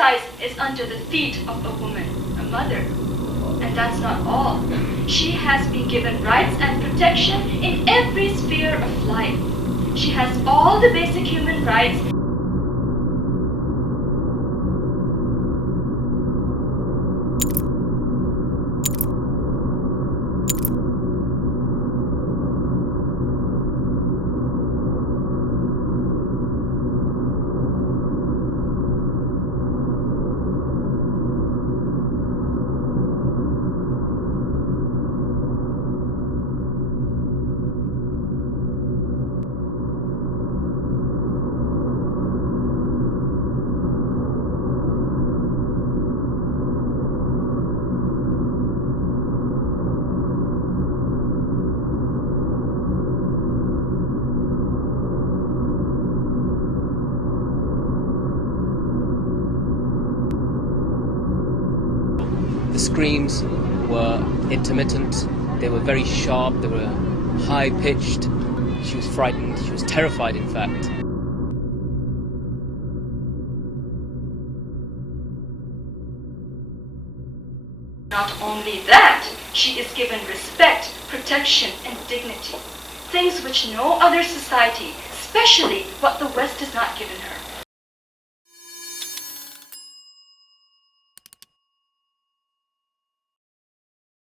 paradise is under the feet of a woman, a mother. And that's not all. She has been given rights and protection in every sphere of life. She has all the basic human rights. The screams were intermittent, they were very sharp, they were high-pitched. She was frightened, she was terrified in fact. Not only that, she is given respect, protection, and dignity. Things which no other society, especially what the West has not given her.